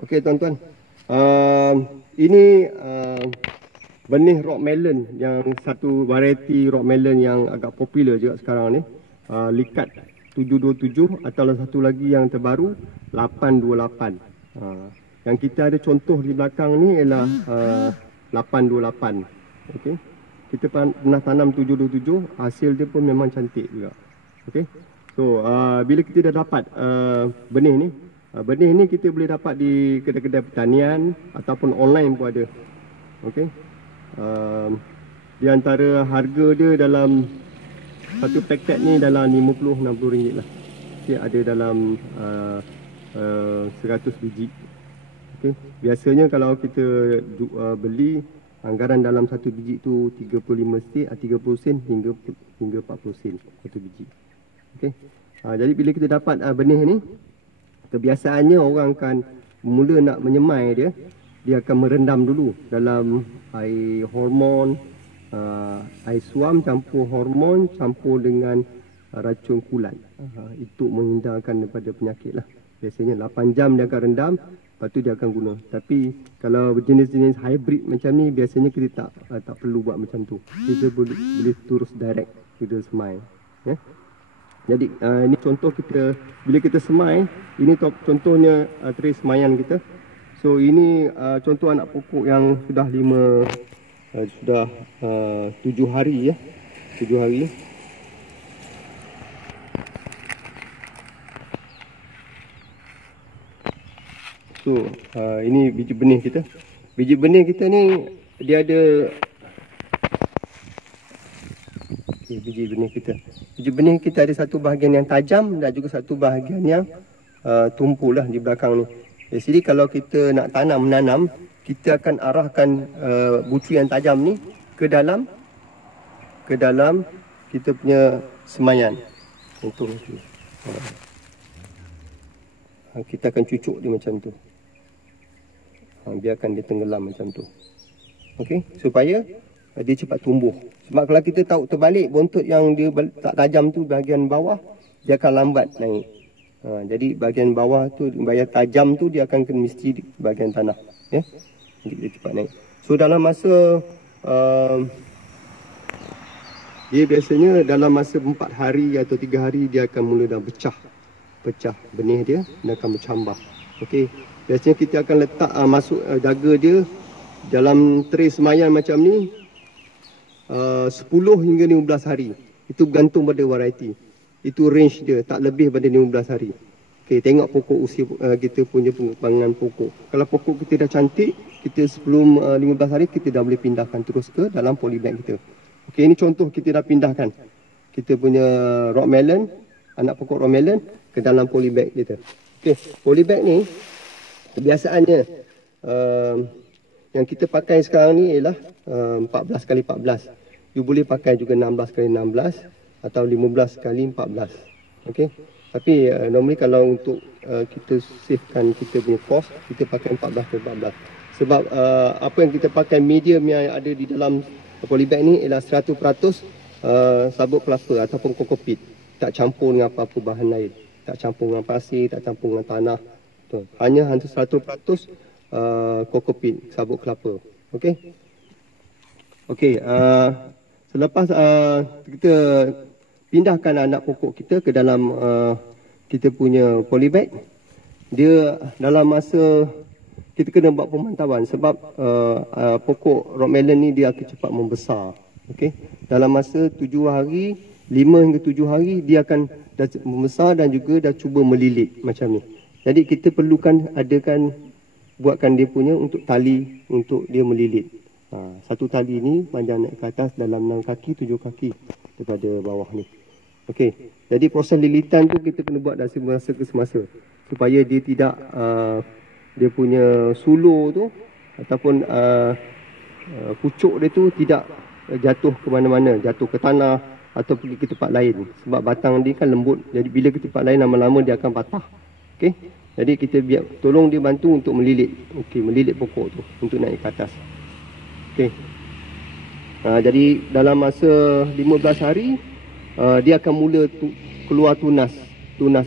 Okey tuan-tuan, ini benih rock melon, yang satu variety rock melon yang agak popular juga sekarang ni, Likat 727, atau satu lagi yang terbaru 828. Yang kita ada contoh di belakang ni ialah 828. Okey, kita pernah tanam 727, hasil dia pun memang cantik juga. Okey, so bila kita dah dapat benih ni, benih ni kita boleh dapat di kedai-kedai pertanian ataupun online pun ada. Okey, di antara harga dia dalam satu paket ni dalam 50-60 ringgit lah. Okey, ada dalam 100 biji. Okey, biasanya kalau kita beli, anggaran dalam satu biji tu 35 sen hingga 40 sen satu biji. Okey, jadi bila kita dapat benih ni, kebiasaannya orang akan mula nak menyemai dia, dia akan merendam dulu dalam air hormon, air suam campur hormon campur dengan racun kulat. Itu menghindarkan daripada penyakit lah. Biasanya 8 jam dia akan rendam, lepas tu dia akan guna. Tapi kalau jenis-jenis hybrid macam ni, biasanya kita tak perlu buat macam tu. Kita boleh terus direct kita semai. Ya? Jadi ini contoh kita bila kita semai, ini contohnya tray semaian kita. So ini contoh anak pokok yang sudah 7 hari ya. 7 hari. So ini biji benih kita. Biji benih kita ni dia ada biji benih kita. Biji benih kita ada satu bahagian yang tajam dan juga satu bahagian yang tumpul lah di belakang ni. Jadi kalau kita nak menanam, kita akan arahkan bucu yang tajam ni ke dalam kita punya semaian. Untuk kita akan cucuk dia macam tu. Biarkan dia tenggelam macam tu. Okey, supaya dia cepat tumbuh. Sebab kalau kita tahu terbalik, bontot yang dia tak tajam tu bahagian bawah, dia akan lambat naik. Jadi bahagian bawah tu, bahagian tajam tu dia akan kena mesti di bahagian tanah. Ya? Jadi dia cepat naik. So dalam masa dia biasanya dalam masa 4 hari atau 3 hari dia akan mula dah pecah benih dia dan akan bercambah. Okey, biasanya kita akan letak jaga dia dalam tray semaian macam ni 10 hingga 15 hari. Itu bergantung pada variety. Itu range dia, tak lebih pada 15 hari. Okey, tengok pokok usia kita punya pengembangan pokok. Kalau pokok kita dah cantik, kita sebelum 15 hari kita dah boleh pindahkan terus ke dalam polybag kita. Okey, ini contoh kita dah pindahkan kita punya rock melon, anak pokok rock melon ke dalam polybag kita. Okey, polybag ni kebiasaannya yang kita pakai sekarang ni ialah 14x14. You boleh pakai juga 16x16 atau 15x14. Okey. Tapi normally kalau untuk kita savekan kita punya cost, kita pakai 14x14. Sebab apa yang kita pakai medium yang ada di dalam polybag ni ialah 100% sabut kelapa ataupun kokopit. Tak campur dengan apa-apa bahan lain. Tak campur dengan pasir, tak campur dengan tanah. Hanya 100% kokopit, sabut kelapa. Okey. Okey, selepas kita pindahkan anak pokok kita ke dalam kita punya polybag, dia dalam masa kita kena buat pemantauan sebab pokok rock melon ni dia akan cepat membesar. Okey, dalam masa 7 hari, 5 hingga 7 hari dia akan dah membesar dan juga dah cuba melilit macam ni. Jadi kita perlukan buatkan dia punya untuk tali untuk dia melilit. Satu tali ni panjang naik ke atas dalam 6 kaki, 7 kaki daripada bawah ni. Okey, jadi proses lilitan tu kita kena buat dari semasa ke semasa supaya dia tidak dia punya sulur tu ataupun pucuk dia tu tidak jatuh ke mana-mana, jatuh ke tanah atau pergi ke tempat lain. Sebab batang dia kan lembut, jadi bila ke tempat lain lama-lama dia akan patah. Okey, jadi kita tolong dia bantu untuk melilit. Okey, melilit pokok tu untuk naik ke atas. Okey. Jadi dalam masa 15 hari dia akan mula keluar tunas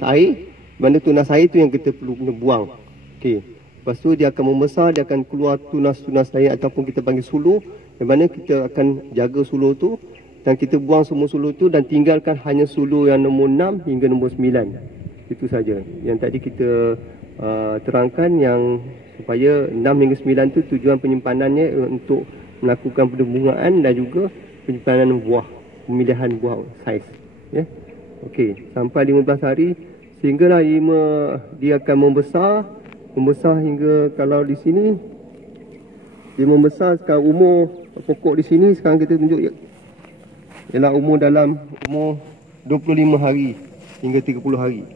air. Mana tunas air tu yang kita perlu buang. Okey. Lepas tu dia akan membesar, dia akan keluar tunas-tunas lain ataupun kita panggil suluh, yang mana kita akan jaga suluh tu dan kita buang semua suluh tu dan tinggalkan hanya suluh yang nombor 6 hingga nombor 9. Itu saja. Yang tadi kita terangkan yang supaya 6 hingga 9 tu tujuan penyimpanannya untuk melakukan penembungan dan juga penyimpanan buah, pemilihan buah saiz. Ya. Okey, sampai 15 hari sehinggalah dia akan membesar hingga kalau di sini dia membesar sekarang umur pokok di sini sekarang kita tunjuk ialah umur 25 hari hingga 30 hari.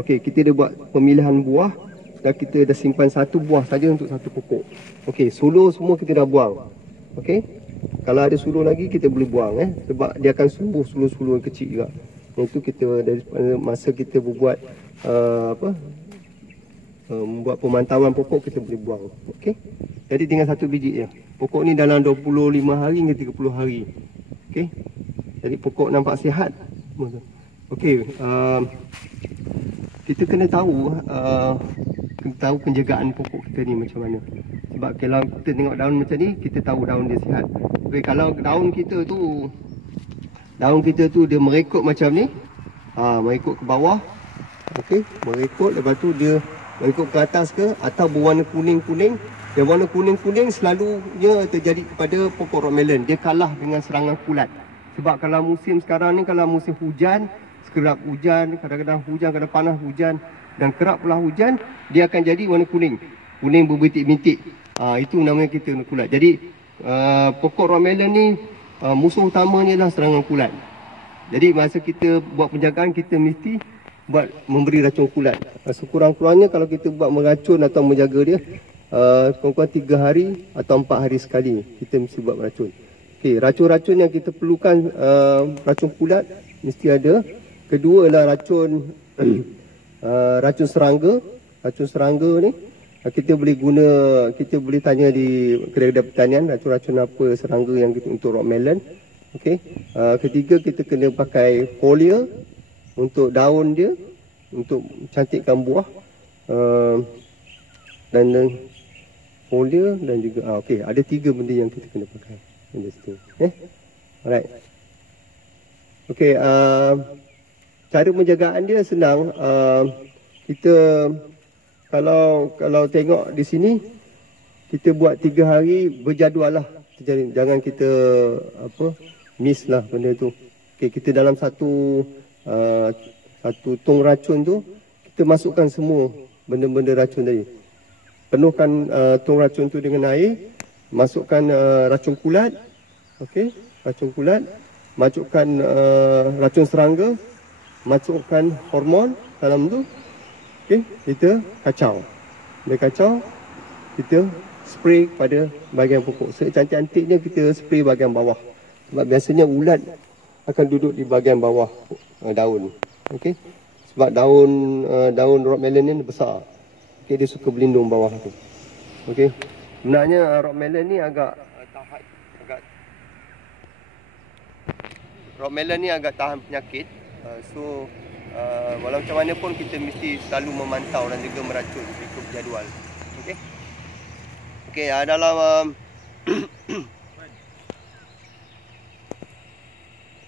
Okey, kita dah buat pemilihan buah dan kita dah simpan satu buah saja untuk satu pokok. Okey, suluh semua kita dah buang. Okey. Kalau ada suluh lagi kita boleh buang sebab dia akan tumbuh suluh-suluh yang kecil juga. Itu kita dari masa kita berbuat membuat pemantauan pokok kita boleh buang. Okey. Jadi tinggal satu biji je. Pokok ni dalam 25 hari hingga 30 hari. Okey. Jadi pokok nampak sihat. Okey, kita kena tahu penjagaan pokok kita ni macam mana. Sebab kalau kita tengok daun macam ni, kita tahu daun dia sihat. Tapi kalau daun kita tu dia merekut macam ni, merekut ke bawah. Okey, merekut lepas tu dia merekut ke atas ke atau berwarna kuning-kuning. Yang warna kuning-kuning selalunya terjadi kepada pokok rock melon. Dia kalah dengan serangan kulat. Sebab kalau musim sekarang ni, kalau musim hujan, sekerap hujan, kadang-kadang hujan, kadang panas hujan dan kerap pula hujan, dia akan jadi warna kuning. Kuning berbintik-bintik. Itu namanya kita kulat. Jadi pokok rock melon ni musuh utamanya adalah serangan kulat. Jadi masa kita buat penjagaan, kita mesti memberi racun kulat. Sekurang-kurangnya kalau kita buat meracun atau menjaga dia, kurang-kurang 3 hari atau 4 hari sekali kita mesti buat racun. Okey, racun-racun yang kita perlukan, racun kulat mesti ada. Kedua adalah racun serangga. Racun serangga ni kita boleh tanya di kedai-kedai pertanian racun-racun apa serangga yang kita untuk rock melon. Okey. Ketiga kita kena pakai foliar untuk daun dia untuk cantikkan buah. Dan foliar dan juga okey, ada 3 benda yang kita kena pakai. Alright. Okey, cara penjagaan dia senang. Kita kalau tengok di sini, kita buat 3 hari berjadual lah. Jangan kita miss lah benda tu. Okey, kita dalam satu tong racun tu kita masukkan semua benda-benda racun tadi. Penuhkan tong racun tu dengan air, masukkan racun kulat. Okey, racun kulat, masukkan racun serangga, masukkan hormon dalam tu. Okey, kita kacau. Bila kacau, kita spray pada bahagian pokok. Secantik-cantiknya kita spray bahagian bawah. Sebab biasanya ulat akan duduk di bahagian bawah daun. Okey. Sebab daun rock melon ni besar. Okey, dia suka berlindung bawah tu. Okey. Sebenarnya rock melon ni rock melon ni agak tahan penyakit. Walau macam mana pun kita mesti selalu memantau dan juga meracun ikut jadual. Okey. Okey, dalam